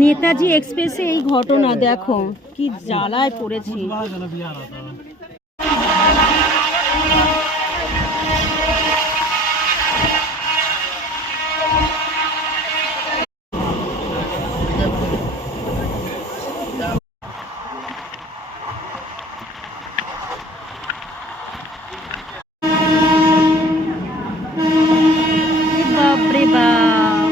নেতাজি এক্সপ্রেসে এই ঘটনা দেখো কি জ্বালায় পড়েছি। বাপরে বাপ,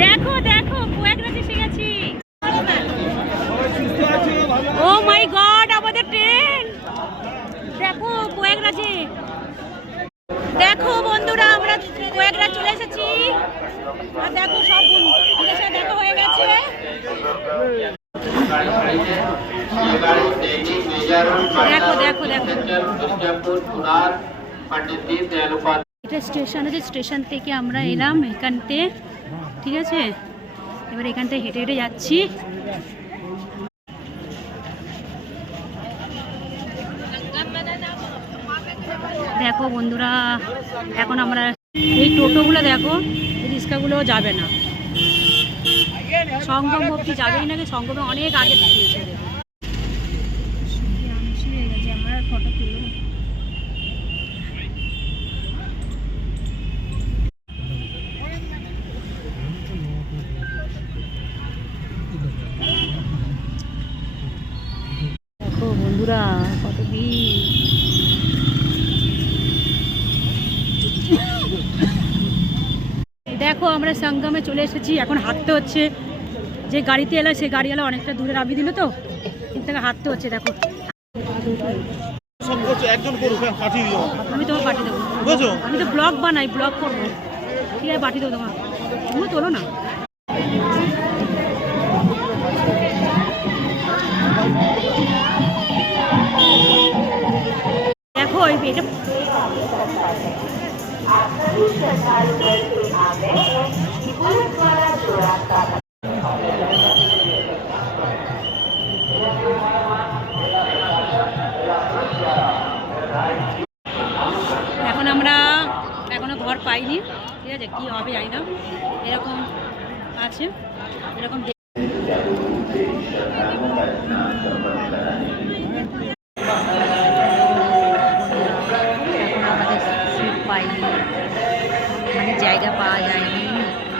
দেখো দেখো প্রয়াগরাজে এসে গেছি। ও মাই গড, আমাদের ট্রেন দেখো প্রয়াগরাজে। দেখো বন্ধুরা, আমরা প্রয়াগরাজ চলে এসেছি আর দেখো সব বন্ধুদের সাথে দেখা হয়ে গেছে। দেখো দেখো দেখো, এটা স্টেশন আছে, স্টেশন থেকে আমরা এলাম এখানতে, ঠিক আছে। এবার এখান থেকে হেঁটে হেঁটে যাচ্ছি। দেখো বন্ধুরা, এখন আমরা এই টোটোগুলো দেখো, এই রিক্সাগুলো যাবে না, সঙ্গম অবধি যাবেই নাকি, সঙ্গমে অনেক আগে দিয়েছে। ফটো তুলব। দেখো বন্ধুরা কত ভিড়। দেখো আমরা সঙ্গমে চলে এসেছি, এখন হাঁটতে হচ্ছে। যে গাড়িতে এলো সেই গাড়িওয়ালা অনেকটা দূরে নামিয়ে দিল, তো এর থেকে হাঁটতে হচ্ছে। দেখো আমি তোমার পাঠিয়ে দেবো, আমি তো ব্লগ বানাই, ব্লগ করবো, ঠিক আছে পাঠিয়ে দেবো তোমার, তুমি তোলো না। দেখো এটা এখন আমরা এখনো ঘর পাইনি, ঠিক আছে, কি হবে জানি না, এরকম আছে, এরকম